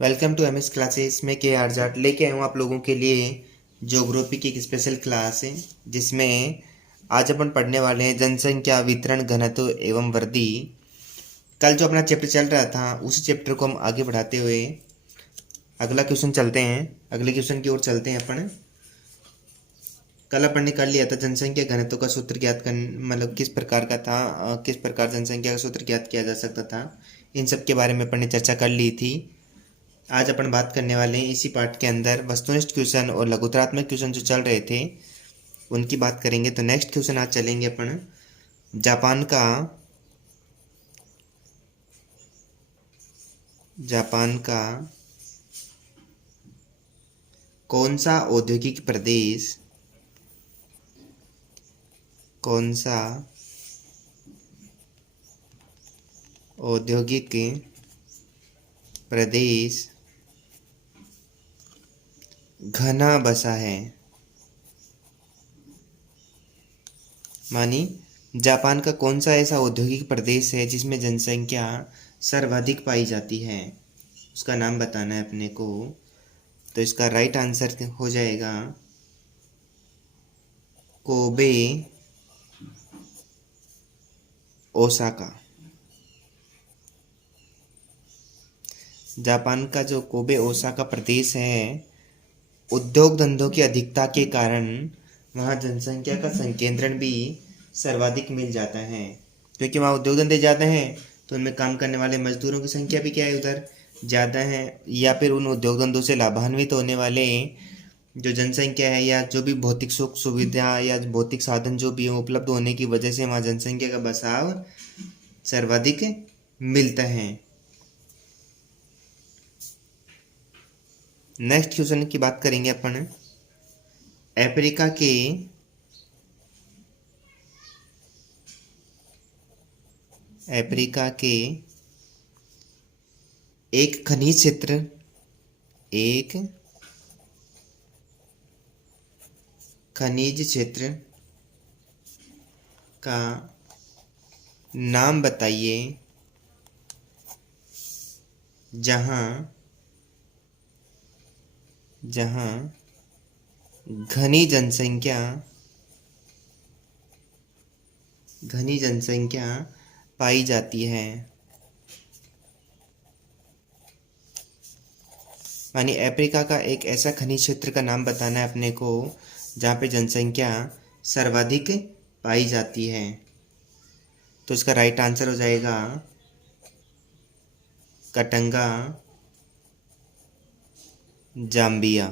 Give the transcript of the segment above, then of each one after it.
Welcome to MS classes में के are Jat लेके आया हूँ आप लोगों के लिए ज्योग्राफी की एक स्पेशल क्लास है जिसमें आज अपन पढ़ने वाले हैं जनसंख्या वितरण घनत्व एवं वृद्धि। कल जो अपना चैप्टर चल रहा था उसी चैप्टर को हम आगे बढ़ाते हुए अगला क्वेश्चन चलते हैं, अगले क्वेश्चन की ओर चलते हैं अपन। कल अपन ने कर लिया था जनसंख्या घनत्व का सूत्र ज्ञात कर, मतलब किस प्रकार का था, किस प्रकार जनसंख्या का सूत्र ज्ञात किया जा सकता था, इन सब के बारे में अपन ने चर्चा कर ली थी। आज अपन बात करने वाले हैं इसी पार्ट के अंदर वस्तुनिष्ठ क्वेश्चन और लघुतरात्मक क्वेश्चन जो चल रहे थे उनकी बात करेंगे। तो नेक्स्ट क्वेश्चन आज चलेंगे अपन जापान का कौन सा औद्योगिक प्रदेश घना बसा है। मानी जापान का कौन सा ऐसा औद्योगिक प्रदेश है जिसमें जनसंख्या सर्वाधिक पाई जाती है, उसका नाम बताना है अपने को। तो इसका राइट आंसर हो जाएगा कोबे ओसाका। जापान का जो कोबे ओसाका प्रदेश है, उद्योग धंधों की अधिकता के कारण वहाँ जनसंख्या का संकेंद्रण भी सर्वाधिक मिल जाता है, क्योंकि वहाँ उद्योग धंधे ज़्यादा हैं तो उनमें काम करने वाले मजदूरों की संख्या भी क्या है उधर ज़्यादा है, या फिर उन उद्योग धंधों से लाभान्वित होने वाले जो जनसंख्या है या जो भी भौतिक सुख सुविधा या भौतिक साधन जो भी उपलब्ध होने की वजह से वहाँ जनसंख्या का बसाव सर्वाधिक मिलता है। नेक्स्ट क्वेश्चन की बात करेंगे अपन। अफ्रीका के एक खनिज क्षेत्र का नाम बताइए जहाँ घनी जनसंख्या पाई जाती है। यानी अफ्रीका का एक ऐसा खनिज क्षेत्र का नाम बताना है अपने को जहाँ पे जनसंख्या सर्वाधिक पाई जाती है। तो इसका राइट आंसर हो जाएगा कटंगा जाम्बिया।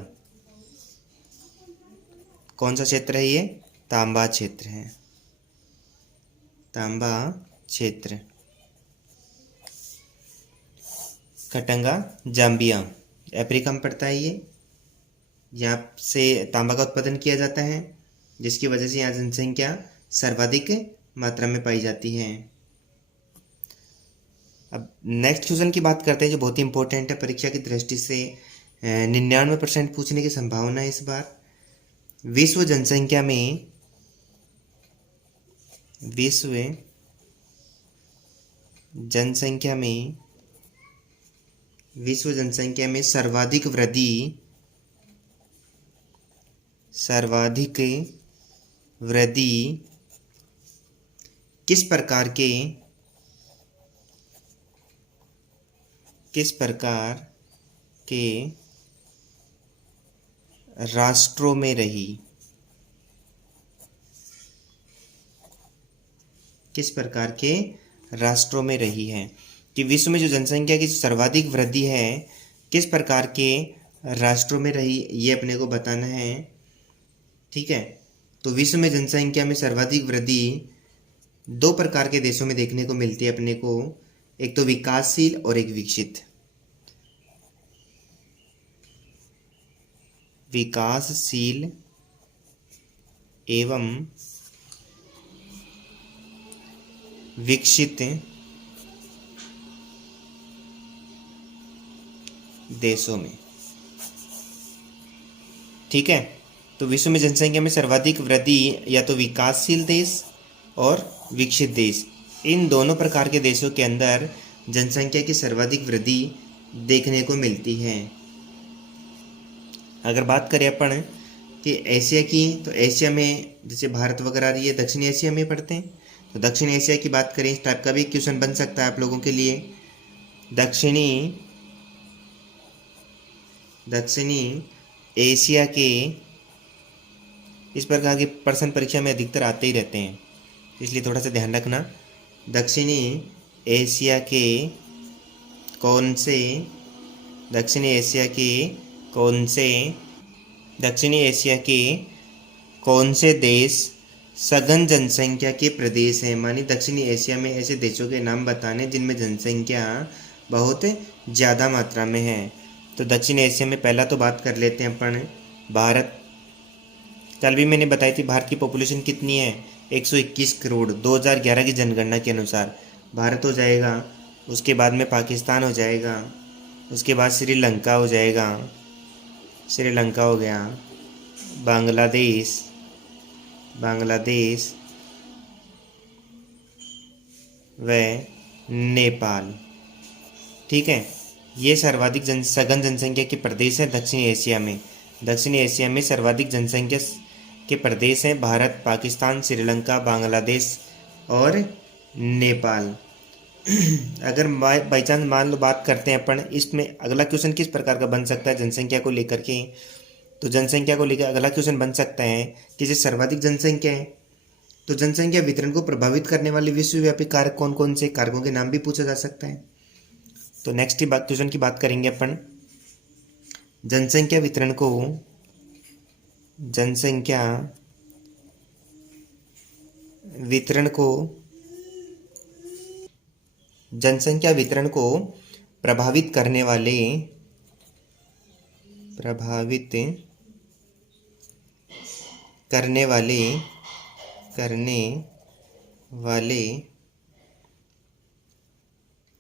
कौन सा क्षेत्र है ये? तांबा क्षेत्र है, तांबा क्षेत्र, कटंगा जाम्बिया अफ्रीका में पड़ता है। ये यहाँ से तांबा का उत्पादन किया जाता है जिसकी वजह से यहाँ जनसंख्या सर्वाधिक मात्रा में पाई जाती है। अब नेक्स्ट क्वेश्चन की बात करते हैं जो बहुत ही इंपॉर्टेंट है परीक्षा की दृष्टि से। 99% पूछने की संभावना है इस बार। विश्व जनसंख्या में सर्वाधिक वृद्धि किस प्रकार के राष्ट्रों में रही? किस प्रकार के राष्ट्रों में रही है कि विश्व में जो जनसंख्या की सर्वाधिक वृद्धि है किस प्रकार के राष्ट्रों में रही, ये अपने को बताना है। ठीक है, तो विश्व में जनसंख्या में सर्वाधिक वृद्धि दो प्रकार के देशों में देखने को मिलती है अपने को, एक तो विकासशील और एक विकसित। विकासशील एवं विकसित देशों में। ठीक है, तो विश्व में जनसंख्या में सर्वाधिक वृद्धि या तो विकासशील देश और विकसित देश, इन दोनों प्रकार के देशों के अंदर जनसंख्या की सर्वाधिक वृद्धि देखने को मिलती है। अगर बात करें अपन कि एशिया की, तो एशिया में जैसे भारत वगैरह आ रही है, दक्षिण एशिया में पढ़ते हैं, तो दक्षिण एशिया की बात करें, इस टाइप का भी क्वेश्चन बन सकता है आप लोगों के लिए। दक्षिणी दक्षिणी एशिया के, इस प्रकार के प्रश्न परीक्षा में अधिकतर आते ही रहते हैं, इसलिए थोड़ा सा ध्यान रखना। दक्षिणी एशिया के कौन से दक्षिणी एशिया के कौन से दक्षिणी एशिया के कौन से देश सघन जनसंख्या के प्रदेश हैं? मानी दक्षिणी एशिया में ऐसे देशों के नाम बताने जिनमें जनसंख्या बहुत ज़्यादा मात्रा में है। तो दक्षिण एशिया में पहला तो बात कर लेते हैं अपन, भारत। कल भी मैंने बताई थी भारत की पॉपुलेशन कितनी है, 121 करोड़ 2011 की जनगणना के अनुसार। भारत हो जाएगा, उसके बाद में पाकिस्तान हो जाएगा, उसके बाद श्रीलंका हो जाएगा, श्रीलंका हो गया, बांग्लादेश बांग्लादेश व नेपाल। ठीक है, ये सर्वाधिक सघन जनसंख्या के प्रदेश हैं दक्षिणी एशिया में। दक्षिणी एशिया में सर्वाधिक जनसंख्या के प्रदेश हैं भारत, पाकिस्तान, श्रीलंका, बांग्लादेश और नेपाल। अगर बाई चांस मान लो बात करते हैं अपन, इसमें अगला क्वेश्चन किस प्रकार का बन सकता है जनसंख्या को लेकर के? तो जनसंख्या को लेकर अगला क्वेश्चन बन सकता है कि जो सर्वाधिक जनसंख्या है, तो जनसंख्या वितरण को प्रभावित करने वाले विश्वव्यापी कारक कौन कौन से, कारकों के नाम भी पूछा जा सकता है। तो नेक्स्ट क्वेश्चन की बात करेंगे अपन, जनसंख्या वितरण को जनसंख्या वितरण को जनसंख्या वितरण को प्रभावित करने वाले करने वाले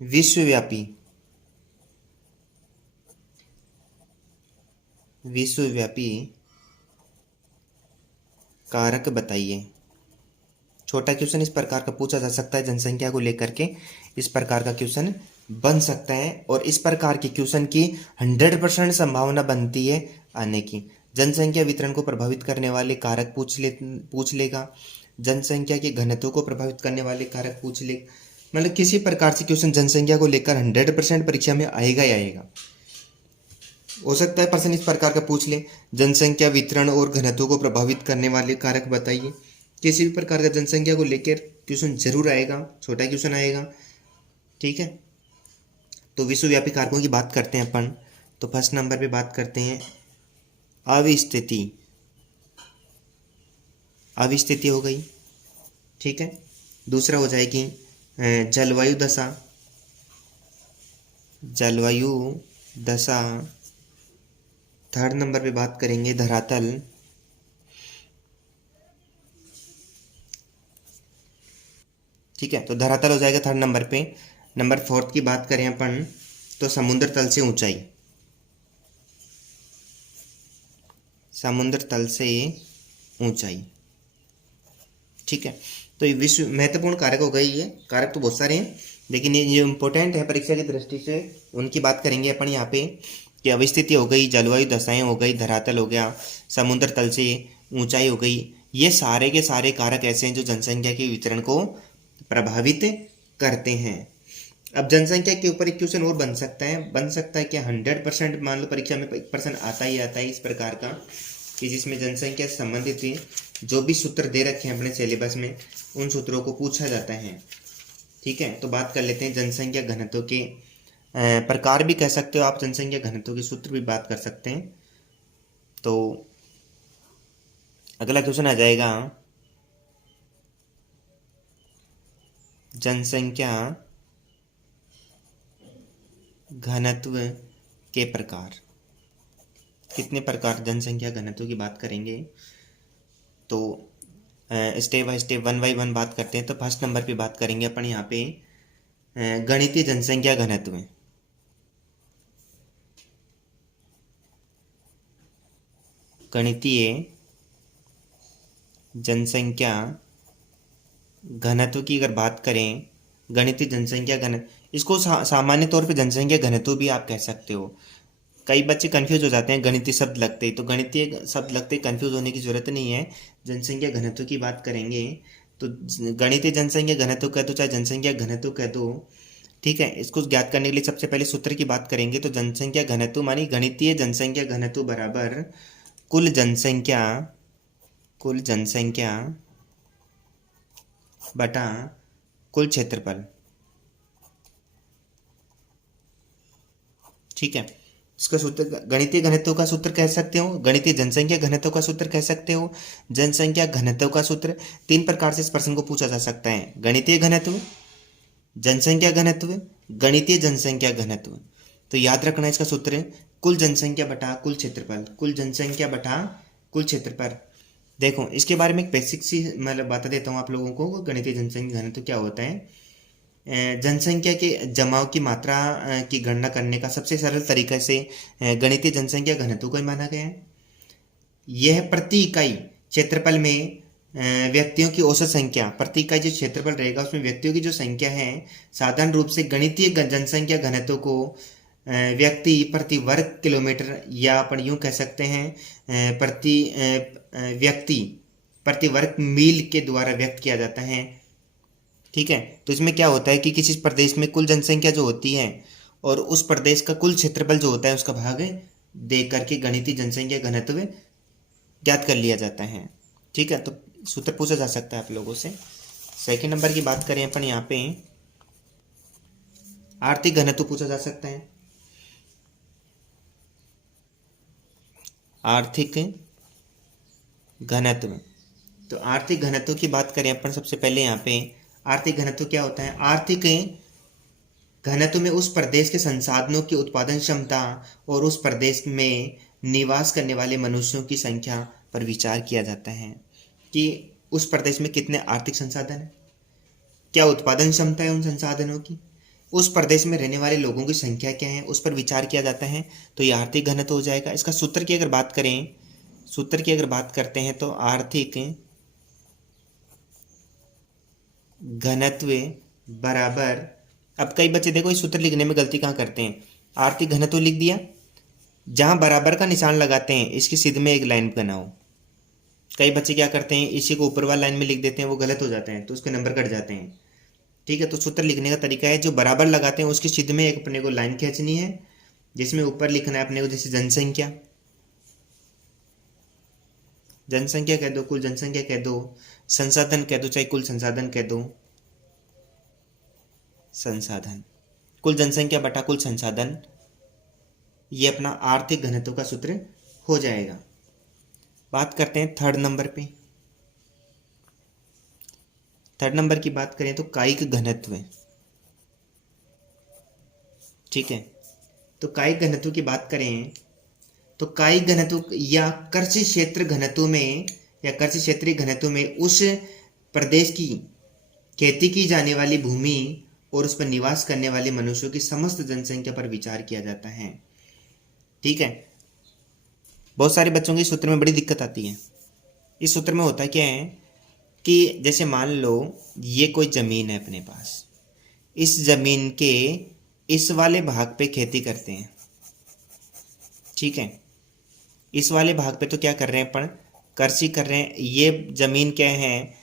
विश्वव्यापी कारक बताइए। छोटा क्वेश्चन इस प्रकार का पूछा जा सकता है, जनसंख्या को लेकर के इस प्रकार का क्वेश्चन बन सकता है, और इस प्रकार के क्वेश्चन की 100% संभावना बनती है आने की। जनसंख्या वितरण को प्रभावित करने वाले कारक पूछ लेगा, जनसंख्या के घनत्व को प्रभावित करने वाले कारक पूछ ले, मतलब किसी प्रकार से क्वेश्चन जनसंख्या को लेकर 100% परीक्षा में आएगा ही आएगा। हो सकता है प्रश्न इस प्रकार का पूछ ले, जनसंख्या वितरण और घनत्व को प्रभावित करने वाले कारक बताइए। किसी भी प्रकार का जनसंख्या को लेकर क्वेश्चन जरूर आएगा, छोटा क्वेश्चन आएगा। ठीक है, तो विश्वव्यापी कारकों की बात करते हैं अपन। तो फर्स्ट नंबर पे बात करते हैं अविस्थिति हो गई। ठीक है, दूसरा हो जाएगी जलवायु दशा। थर्ड नंबर पे बात करेंगे धरातल। ठीक है, तो धरातल हो जाएगा थर्ड नंबर पे। नंबर फोर्थ की बात करें अपन, तो समुद्र तल से ऊंचाई। ठीक है, तो ये विश्व महत्वपूर्ण कारक हो गए। ये कारक तो बहुत सारे हैं, लेकिन ये जो इम्पोर्टेंट है परीक्षा की दृष्टि से उनकी बात करेंगे अपन यहाँ पे, कि अवस्थिति हो गई, जलवायु दशाएं हो गई, धरातल हो गया, समुद्र तल से ऊंचाई हो गई। ये सारे के सारे कारक ऐसे हैं जो जनसंख्या के वितरण को प्रभावित करते हैं। अब जनसंख्या के ऊपर एक क्वेश्चन और बन सकता है कि 100% मान लो परीक्षा में एक प्रश्न आता ही आता है इस प्रकार का, कि जिसमें जनसंख्या से संबंधित ही जो भी सूत्र दे रखे हैं अपने सिलेबस में, उन सूत्रों को पूछा जाता है। ठीक है, तो बात कर लेते हैं जनसंख्या घनत्व के प्रकार भी कह सकते हो आप, जनसंख्या घनत्व के सूत्र भी बात कर सकते हैं। तो अगला क्वेश्चन आ जाएगा जनसंख्या घनत्व के प्रकार। कितने प्रकार जनसंख्या घनत्व की बात करेंगे, तो स्टेप बाय स्टेप 1 बाय 1 बात करते हैं। तो फर्स्ट नंबर पे बात करेंगे अपन यहाँ पे गणितीय जनसंख्या घनत्व। गणितीय जनसंख्या घनत्व की अगर बात करें, गणितीय जनसंख्या घनत्व इसको सामान्य तौर पे जनसंख्या घनत्व भी आप कह सकते हो। कई बच्चे कंफ्यूज हो जाते हैं गणितीय शब्द लगते ही, तो गणितीय शब्द लगते ही कंफ्यूज होने की जरूरत नहीं है। जनसंख्या घनत्व की बात करेंगे तो गणितीय जनसंख्या घनत्व कह दो चाहे जनसंख्या घनत्व कह दो, ठीक है। इसको ज्ञात करने के लिए सबसे पहले सूत्र की बात करेंगे। तो जनसंख्या घनत्व मानी गणितीय जनसंख्या घनत्व बराबर कुल जनसंख्या बटा कुल क्षेत्रफल, ठीक है। इसका सूत्र गणितीय घनत्व का सूत्र कह सकते हो, गणितीय जनसंख्या घनत्व का सूत्र कह सकते हो। जनसंख्या घनत्व का सूत्र तीन प्रकार से इस प्रश्न को पूछा जा सकता है: गणितीय घनत्व, जनसंख्या घनत्व, गणितीय जनसंख्या घनत्व। तो याद रखना इसका सूत्र कुल जनसंख्या बटा कुल क्षेत्रफल, कुल जनसंख्या बटा कुल क्षेत्रफल। देखो इसके बारे में एक बेसिक सी मतलब बता देता हूँ आप लोगों को, गणितीय जनसंख्या घनत्व क्या होता है। जनसंख्या के जमाव की मात्रा की गणना करने का सबसे सरल तरीका से गणितीय जनसंख्या घनत्व को ही माना गया है। यह प्रति इकाई क्षेत्रफल में व्यक्तियों की औसत संख्या, प्रति इकाई जो क्षेत्रफल रहेगा उसमें व्यक्तियों की जो संख्या है, साधारण रूप से गणितीय जनसंख्या घनत्व को व्यक्ति प्रति वर्ग किलोमीटर, या अपन यूँ कह सकते हैं प्रति व्यक्ति प्रति वर्ग मील के द्वारा व्यक्त किया जाता है, ठीक है। तो इसमें क्या होता है कि किसी प्रदेश में कुल जनसंख्या जो होती है और उस प्रदेश का कुल क्षेत्रफल जो होता है उसका भाग दे करके गणितीय जनसंख्या घनत्व ज्ञात कर लिया जाता है, ठीक है। तो सूत्र पूछा जा सकता है आप लोगों से। सेकंड नंबर की बात करें अपन यहाँ पे आर्थिक घनत्व पूछा जा सकता है। आर्थिक घनत्व, तो आर्थिक घनत्व की बात करें अपन सबसे पहले यहाँ पे आर्थिक घनत्व क्या होता है। आर्थिक घनत्व में उस प्रदेश के संसाधनों की उत्पादन क्षमता और उस प्रदेश में निवास करने वाले मनुष्यों की संख्या पर विचार किया जाता है कि उस प्रदेश में कितने आर्थिक संसाधन हैं, क्या उत्पादन क्षमता है उन संसाधनों की, उस प्रदेश में रहने वाले लोगों की संख्या क्या है, उस पर विचार किया जाता है। तो ये आर्थिक घनत्व हो जाएगा। इसका सूत्र की अगर बात करें, सूत्र की अगर बात करते हैं तो आर्थिक घनत्व बराबर, अब कई बच्चे देखो इस सूत्र लिखने में गलती कहाँ करते हैं, आर्थिक घनत्व लिख दिया, जहाँ बराबर का निशान लगाते हैं इसकी सीध में एक लाइन बनाओ। कई बच्चे क्या करते हैं इसी को ऊपर वाली लाइन में लिख देते हैं, वो गलत हो जाते हैं तो उसके नंबर कट जाते हैं, ठीक है। तो सूत्र लिखने का तरीका है जो बराबर लगाते हैं उसकी सीध में एक अपने को लाइन खींचनी है, जिसमें ऊपर लिखना है अपने को, जैसे जनसंख्या, जनसंख्या कह दो, कुल जनसंख्या कह दो, संसाधन कह दो चाहे कुल संसाधन कह दो, संसाधन, कुल जनसंख्या बटा कुल संसाधन, ये अपना आर्थिक घनत्व का सूत्र हो जाएगा। बात करते हैं थर्ड नंबर पे। थर्ड नंबर की बात करें तो कायिक घनत्व, ठीक है। तो कायिक घनत्व की बात करें तो कायिक घनत्व या कृषि क्षेत्र घनत्व में या कृषि क्षेत्रीय घनत्व में उस प्रदेश की खेती की जाने वाली भूमि और उस पर निवास करने वाले मनुष्यों की समस्त जनसंख्या पर विचार किया जाता है, ठीक है। बहुत सारे बच्चों के सूत्र में बड़ी दिक्कत आती है। इस सूत्र में होता क्या है कि जैसे मान लो ये कोई ज़मीन है अपने पास, इस ज़मीन के इस वाले भाग पे खेती करते हैं, ठीक है। इस वाले भाग पे तो क्या कर रहे हैं अपन, कृषि कर रहे हैं। ये ज़मीन क्या है,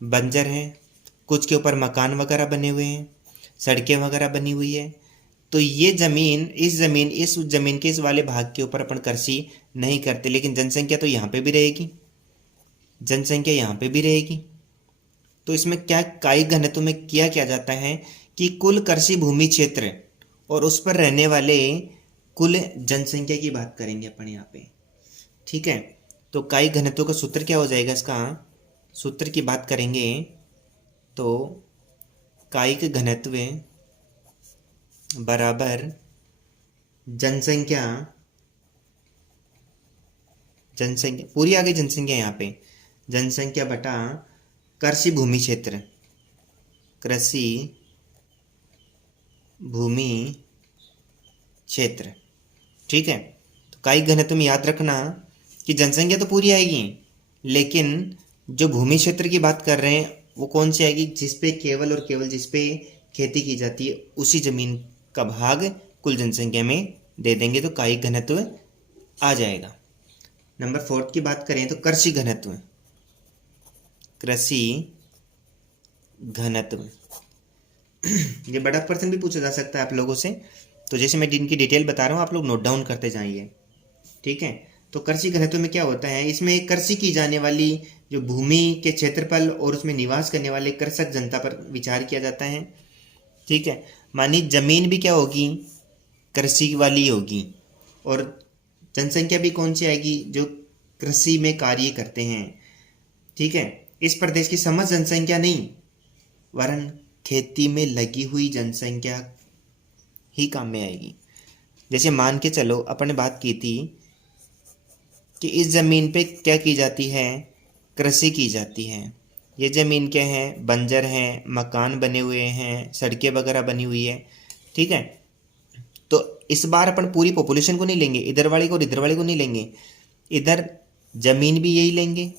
बंजर है, कुछ के ऊपर मकान वगैरह बने हुए हैं, सड़कें वगैरह बनी हुई है। तो ये ज़मीन इस ज़मीन के इस वाले भाग के ऊपर अपन कृषि नहीं करते, लेकिन जनसंख्या तो यहाँ पे भी रहेगी, जनसंख्या यहाँ पे भी रहेगी। तो इसमें क्या कायिक घनत्व में किया जाता है कि कुल कृषि भूमि क्षेत्र और उस पर रहने वाले कुल जनसंख्या की बात करेंगे अपन यहाँ पे, ठीक है। तो कायिक घनत्व का सूत्र क्या हो जाएगा, इसका सूत्र की बात करेंगे तो कायिक घनत्व बराबर जनसंख्या पूरी आ गई जनसंख्या यहाँ पे, जनसंख्या बटा कृषि भूमि क्षेत्र, कृषि भूमि क्षेत्र, ठीक है। तो कायिक घनत्व में याद रखना कि जनसंख्या तो पूरी आएगी, लेकिन जो भूमि क्षेत्र की बात कर रहे हैं वो कौन सी आएगी, जिसपे केवल और केवल जिसपे खेती की जाती है उसी जमीन का भाग कुल जनसंख्या में दे देंगे तो कायिक घनत्व आ जाएगा। नंबर 4 की बात करें तो कृषि घनत्व। कृषि घनत्व ये बड़ा पर्सन भी पूछा जा सकता है आप लोगों से, तो जैसे मैं इनकी डिटेल बता रहा हूँ आप लोग नोट डाउन करते जाइए, ठीक है। तो कृषि घनत्व में क्या होता है, इसमें कृषि की जाने वाली जो भूमि के क्षेत्रफल और उसमें निवास करने वाले कृषक जनता पर विचार किया जाता है, ठीक है। मानी जमीन भी क्या होगी, कृषि वाली होगी, और जनसंख्या भी कौन सी आएगी, जो कृषि में कार्य करते हैं, ठीक है। इस प्रदेश की समस्त जनसंख्या नहीं, वरन खेती में लगी हुई जनसंख्या ही काम में आएगी। जैसे मान के चलो अपन ने बात की थी कि इस ज़मीन पे क्या की जाती है, कृषि की जाती है। ये ज़मीन क्या है, बंजर है, मकान बने हुए हैं, सड़कें वगैरह बनी हुई है, ठीक है। तो इस बार अपन पूरी पॉपुलेशन को नहीं लेंगे, इधर वाले को और इधर वाले को नहीं लेंगे, इधर जमीन भी यही लेंगे,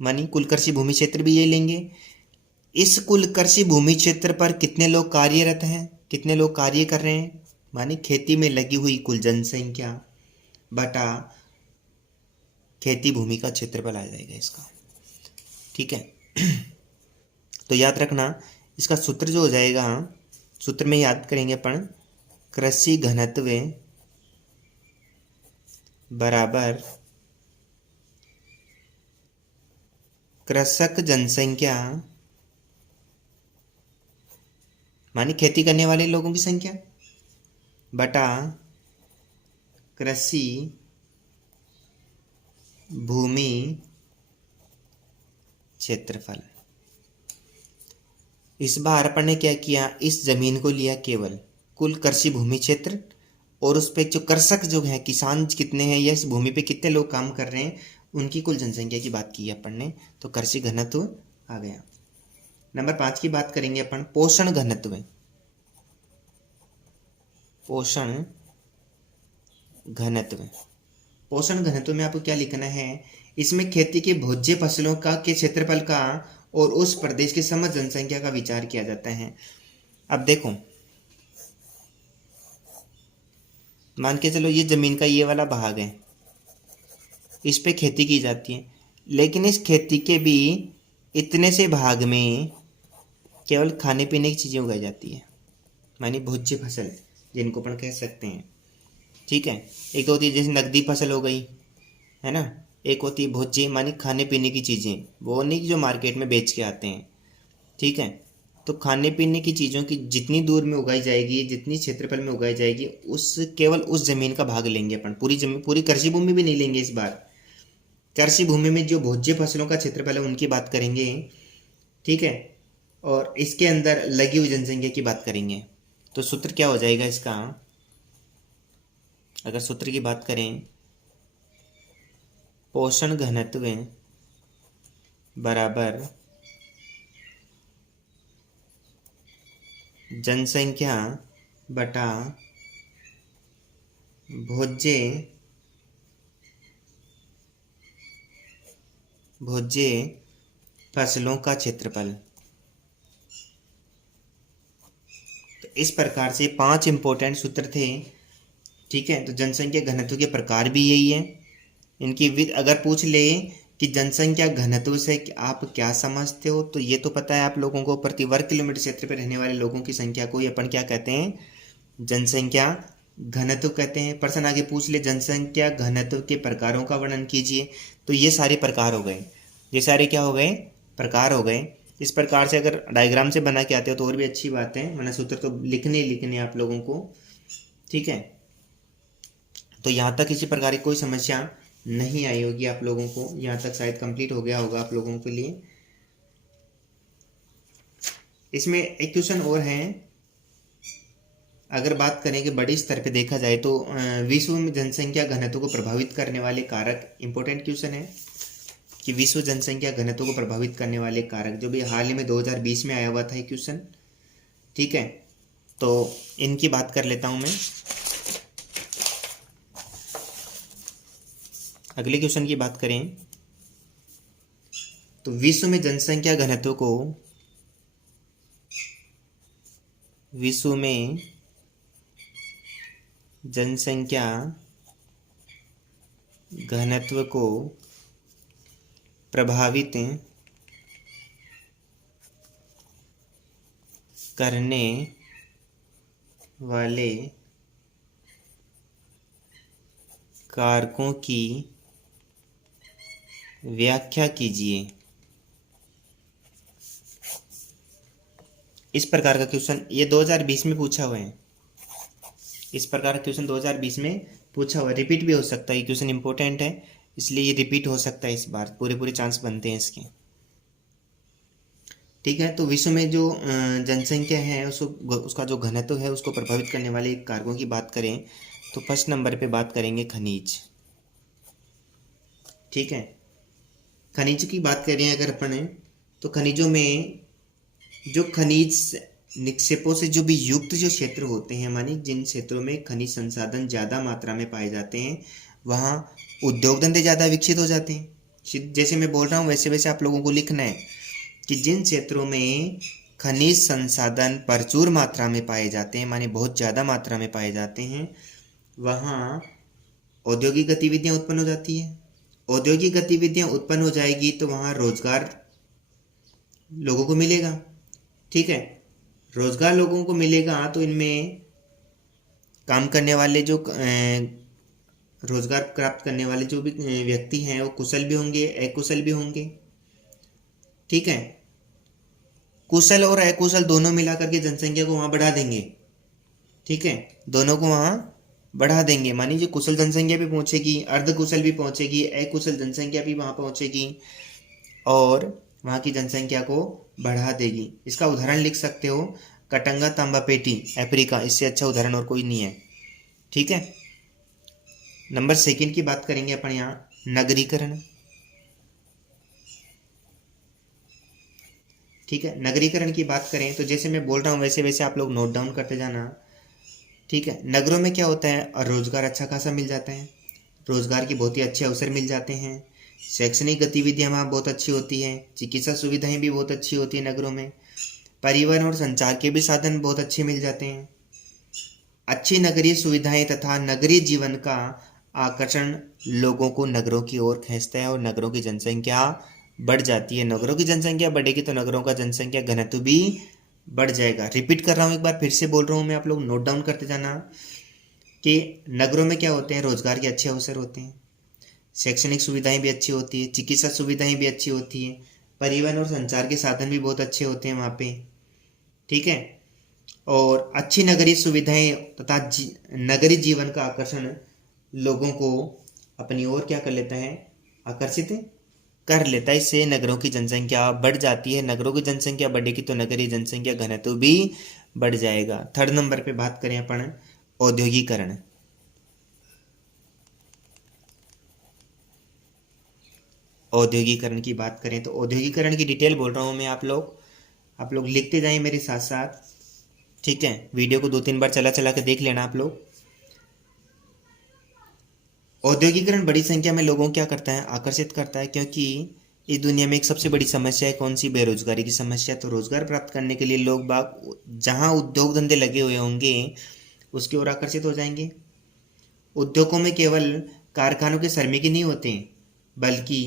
मानी कुल कृषि भूमि क्षेत्र भी यही लेंगे। इस कुल कृषि भूमि क्षेत्र पर कितने लोग कार्यरत हैं, कितने लोग कार्य कर रहे हैं, मानी खेती में लगी हुई कुल जनसंख्या बटा खेती भूमि का क्षेत्रफल आ जाएगा इसका, ठीक है। तो याद रखना इसका सूत्र जो हो जाएगा, सूत्र में याद करेंगे अपन, कृषि घनत्व बराबर कृषक जनसंख्या, मानी खेती करने वाले लोगों की संख्या, बटा कृषि भूमि क्षेत्रफल। इस बार अपन ने क्या किया, इस जमीन को लिया केवल कुल कृषि भूमि क्षेत्र, और उस पर जो कृषक जो है, किसान कितने हैं या इस भूमि पे कितने लोग काम कर रहे हैं, उनकी कुल जनसंख्या की बात की है अपन ने, तो कृषि घनत्व आ गया। नंबर 5 की बात करेंगे अपन, पोषण घनत्व। पोषण घनत्व, पोषण घनत्व में आपको क्या लिखना है, इसमें खेती के भोज्य फसलों का के क्षेत्रफल का और उस प्रदेश की समस्त जनसंख्या का विचार किया जाता है। अब देखो, मान के चलो ये जमीन का ये वाला भाग है, इस पे खेती की जाती है, लेकिन इस खेती के भी इतने से भाग में केवल खाने पीने की चीज़ें उगाई जाती है, मानी भोज्य फसल जिनको अपन कह सकते हैं, ठीक है। एक तो होती है जैसे नकदी फसल हो गई, है ना, एक होती है भोज्य मानी खाने पीने की चीज़ें, वो नहीं जो मार्केट में बेच के आते हैं, ठीक है। तो खाने पीने की चीज़ों की जितनी दूर में उगाई जाएगी, जितनी क्षेत्रफल में उगाई जाएगी, उस केवल उस जमीन का भाग लेंगे अपन, पूरी जमीन, पूरी कृषि भूमि भी नहीं लेंगे इस बार। कृषि भूमि में जो भोज्य फसलों का क्षेत्रफल है उनकी बात करेंगे, ठीक है, और इसके अंदर लगी हुई जनसंख्या की बात करेंगे। तो सूत्र क्या हो जाएगा इसका, अगर सूत्र की बात करें, पोषण घनत्व बराबर जनसंख्या बटा भोज्य फसलों का क्षेत्रफल। तो इस प्रकार से 5 इंपॉर्टेंट सूत्र थे, ठीक है। तो जनसंख्या घनत्व के प्रकार भी यही है, इनकी विधि अगर पूछ ले कि जनसंख्या घनत्व से आप क्या समझते हो, तो ये तो पता है आप लोगों को, प्रति वर्ग किलोमीटर क्षेत्र पर रहने वाले लोगों की संख्या को ही अपन क्या कहते हैं, जनसंख्या घनत्व कहते हैं। पर्सन आगे पूछ ले जनसंख्या घनत्व के प्रकारों का वर्णन कीजिए, तो ये सारे प्रकार हो गए, ये सारे क्या हो गए, प्रकार हो गए। इस प्रकार से अगर डायग्राम से बना के आते हो तो और भी अच्छी बात है, वरना सूत्र तो लिखने आप लोगों को, ठीक है। तो यहाँ तक किसी प्रकार की कोई समस्या नहीं आई होगी आप लोगों को, यहाँ तक शायद कंप्लीट हो गया होगा आप लोगों के लिए। इसमें एक क्वेश्चन और है, अगर बात करें कि बड़ी स्तर पे देखा जाए तो विश्व में जनसंख्या घनत्व को प्रभावित करने वाले कारक, इंपॉर्टेंट क्वेश्चन है कि विश्व जनसंख्या घनत्व को प्रभावित करने वाले कारक, जो भी हाल ही में 2020 में आया हुआ था क्वेश्चन, ठीक है। तो इनकी बात कर लेता हूं मैं। अगले क्वेश्चन की बात करें तो विश्व में जनसंख्या घनत्व को विश्व में जनसंख्या घनत्व को प्रभावित करने वाले कारकों की व्याख्या कीजिए। इस प्रकार का क्वेश्चन ये 2020 में पूछा हुआ है। इस प्रकार का क्वेश्चन 2020 में पूछा हुआ है, रिपीट भी हो सकता है। ये क्वेश्चन इंपॉर्टेंट है इसलिए ये रिपीट हो सकता है, इस बार पूरे चांस बनते हैं इसके। ठीक है, तो विश्व में जो जनसंख्या है उसका जो घनत्व है उसको प्रभावित करने वाले कारकों की बात करें तो फर्स्ट नंबर पे बात करेंगे खनिज। ठीक है, खनिज की बात करें अगर अपन तो खनिजों में जो खनिज निक्षेपों से जो भी युक्त जो क्षेत्र होते हैं, मानी जिन क्षेत्रों में खनिज संसाधन ज़्यादा मात्रा में पाए जाते हैं वहाँ उद्योग धंधे ज़्यादा विकसित हो जाते हैं। जैसे मैं बोल रहा हूँ वैसे वैसे आप लोगों को लिखना है कि जिन क्षेत्रों में खनिज संसाधन प्रचुर मात्रा में पाए जाते हैं, माने बहुत ज़्यादा मात्रा में पाए जाते हैं, वहाँ औद्योगिक गतिविधियाँ उत्पन्न हो जाती है। औद्योगिक गतिविधियाँ उत्पन्न हो जाएगी तो वहाँ रोजगार लोगों को मिलेगा। ठीक है, रोजगार लोगों को मिलेगा तो इनमें काम करने वाले जो रोजगार प्राप्त करने वाले जो भी व्यक्ति हैं वो कुशल भी होंगे, अकुशल भी होंगे। ठीक है, कुशल और अकुशल दोनों मिलाकर के जनसंख्या को वहाँ बढ़ा देंगे। ठीक है, दोनों को वहाँ बढ़ा देंगे। मानिए जो कुशल जनसंख्या भी पहुँचेगी, अर्धकुशल भी पहुँचेगी, अकुशल जनसंख्या भी वहाँ पहुँचेगी और वहाँ की जनसंख्या को बढ़ा देगी। इसका उदाहरण लिख सकते हो कटंगा तांबा पेटी अफ्रीका, इससे अच्छा उदाहरण और कोई नहीं है। ठीक है, नंबर सेकंड की बात करेंगे अपन यहाँ नगरीकरण। ठीक है, नगरीकरण की बात करें तो जैसे मैं बोल रहा हूँ वैसे वैसे आप लोग नोट डाउन करते जाना। ठीक है, नगरों में क्या होता है और रोजगार अच्छा खासा मिल जाता है, रोजगार के बहुत ही अच्छे अवसर मिल जाते हैं, शैक्षणिक गतिविधियाँ वहाँ बहुत अच्छी होती हैं, चिकित्सा सुविधाएं भी बहुत अच्छी होती है नगरों में, परिवहन और संचार के भी साधन बहुत अच्छे मिल जाते हैं। अच्छी नगरीय सुविधाएं तथा नगरीय जीवन का आकर्षण लोगों को नगरों की ओर खींचता है और नगरों की जनसंख्या बढ़ जाती है। नगरों की जनसंख्या बढ़ेगी तो नगरों का जनसंख्या घनत्व भी बढ़ जाएगा। रिपीट कर रहा हूँ, एक बार फिर से बोल रहा हूँ मैं, आप लोग नोट डाउन करते जाना कि नगरों में क्या होते हैं, रोजगार के अच्छे अवसर होते हैं, शैक्षणिक सुविधाएं भी अच्छी होती है, चिकित्सा सुविधाएं भी अच्छी होती है, परिवहन और संचार के साधन भी बहुत अच्छे होते हैं वहाँ पे। ठीक है, और अच्छी नगरीय सुविधाएं तथा नगरीय जीवन का आकर्षण लोगों को अपनी ओर क्या कर लेता है, आकर्षित कर लेता है। इससे नगरों की जनसंख्या बढ़ जाती है। नगरों की जनसंख्या बढ़ेगी तो नगरीय जनसंख्या घनत्व भी बढ़ जाएगा। थर्ड नंबर पे बात करें अपन औद्योगिकरण। औद्योगिकरण की बात करें तो औद्योगिकरण की डिटेल बोल रहा हूँ मैं, आप लोग लिखते जाएं मेरे साथ साथ। ठीक है, वीडियो को 2-3 बार चला चला के देख लेना आप लोग। औद्योगिकरण बड़ी संख्या में लोगों को क्या करता है, आकर्षित करता है, क्योंकि इस दुनिया में एक सबसे बड़ी समस्या है कौन सी, बेरोजगारी की समस्या। तो रोजगार प्राप्त करने के लिए लोग बाग जहाँ उद्योग धंधे लगे हुए होंगे उसकी ओर आकर्षित हो जाएंगे। उद्योगों में केवल कारखानों के श्रमिक ही नहीं होते बल्कि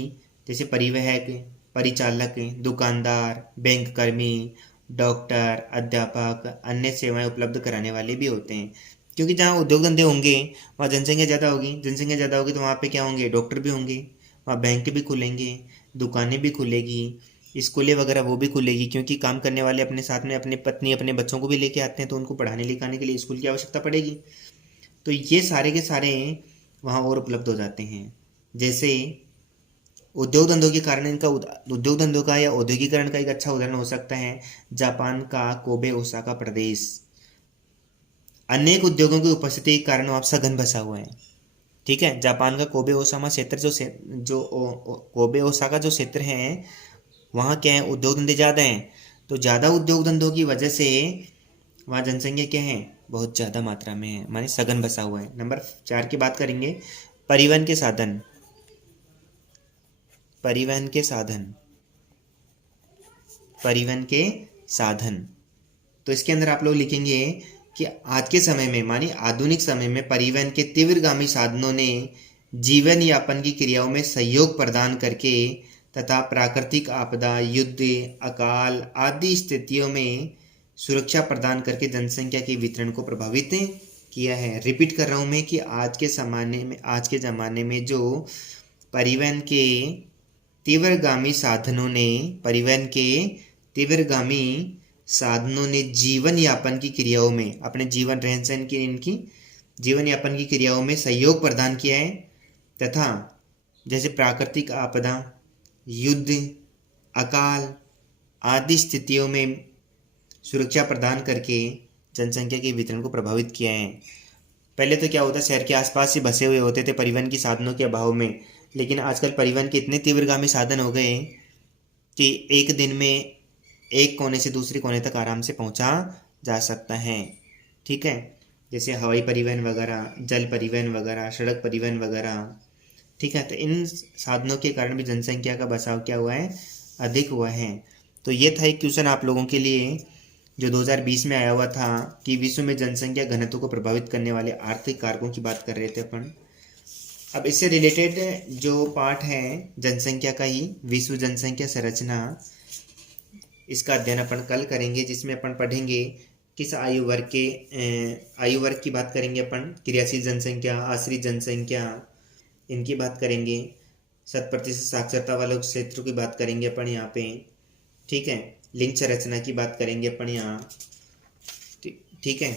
जैसे परिवहक, परिचालक, दुकानदार, बैंक कर्मी, डॉक्टर, अध्यापक, अन्य सेवाएं उपलब्ध कराने वाले भी होते हैं। क्योंकि जहाँ उद्योग धंधे होंगे वहाँ जनसंख्या ज़्यादा होगी, जनसंख्या ज़्यादा होगी तो वहाँ पे क्या होंगे, डॉक्टर भी होंगे, वहाँ बैंक भी खुलेंगे, दुकानें भी खुलेगी, स्कूलें वगैरह वो भी खुलेगी। क्योंकि काम करने वाले अपने साथ में अपनी पत्नी अपने बच्चों को भी लेके आते हैं तो उनको पढ़ाने लिखाने के लिए स्कूल की आवश्यकता पड़ेगी। तो ये सारे के सारे वहाँ और उपलब्ध हो जाते हैं। जैसे उद्योग धंधों के कारण इनका उद्योग धंधों का या औद्योगिकरण का एक अच्छा उदाहरण हो सकता है जापान का कोबे ओसाका प्रदेश। अनेक उद्योगों की उपस्थिति के कारण वहाँ सघन बसा हुआ है। ठीक है, जापान का कोबे ओसामा क्षेत्र कोबे ओसाका जो क्षेत्र है वहाँ क्या है, उद्योग धंधे ज़्यादा हैं। तो ज़्यादा उद्योग धंधों की वजह से वहाँ जनसंख्या क्या है, बहुत ज़्यादा मात्रा में है, माने सघन बसा हुआ है। नंबर 4 की बात करेंगे परिवहन के साधन। परिवहन के साधन तो इसके अंदर आप लोग लिखेंगे कि आज के समय में मानी आधुनिक समय में परिवहन के तीव्रगामी साधनों ने जीवन यापन की क्रियाओं में सहयोग प्रदान करके तथा प्राकृतिक आपदा, युद्ध, अकाल आदि स्थितियों में सुरक्षा प्रदान करके जनसंख्या के वितरण को प्रभावित किया है। रिपीट कर रहा हूँ मैं कि आज के ज़माने में जो परिवहन के तीव्रगामी साधनों ने जीवन यापन की क्रियाओं में अपने जीवन रहन सहन की इनकी जीवन यापन की क्रियाओं में सहयोग प्रदान किया है तथा जैसे प्राकृतिक आपदा, युद्ध, अकाल आदि स्थितियों में सुरक्षा प्रदान करके जनसंख्या के वितरण को प्रभावित किया है। पहले तो क्या होता, शहर के आसपास ही बसे हुए होते थे परिवहन के साधनों के अभाव में, लेकिन आजकल परिवहन के इतने तीव्रगामी साधन हो गए कि एक दिन में एक कोने से दूसरे कोने तक आराम से पहुंचा जा सकता है। ठीक है, जैसे हवाई परिवहन वगैरह, जल परिवहन वगैरह, सड़क परिवहन वगैरह। ठीक है, तो इन साधनों के कारण भी जनसंख्या का बसाव क्या हुआ है, अधिक हुआ है। तो ये था एक क्वेश्चन आप लोगों के लिए जो 2020 में आया हुआ था कि विश्व में जनसंख्या घनत्व को प्रभावित करने वाले आर्थिक कारकों की बात कर रहे थे अपन। अब इससे रिलेटेड जो पार्ट है जनसंख्या का ही, विश्व जनसंख्या संरचना, इसका अध्ययन अपन कल करेंगे, जिसमें अपन पढ़ेंगे किस आयु वर्ग की बात करेंगे अपन, क्रियाशील जनसंख्या, आश्रित जनसंख्या, इनकी बात करेंगे। 100% साक्षरता वाले क्षेत्र की बात करेंगे अपन यहाँ पे। ठीक है, लिंग संरचना की बात करेंगे अपन यहाँ। ठीक है,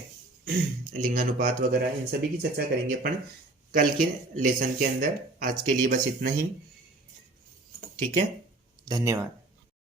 लिंगानुपात वगैरह इन सभी की चर्चा करेंगे अपन कल के लेसन के अंदर। आज के लिए बस इतना ही। ठीक है, धन्यवाद।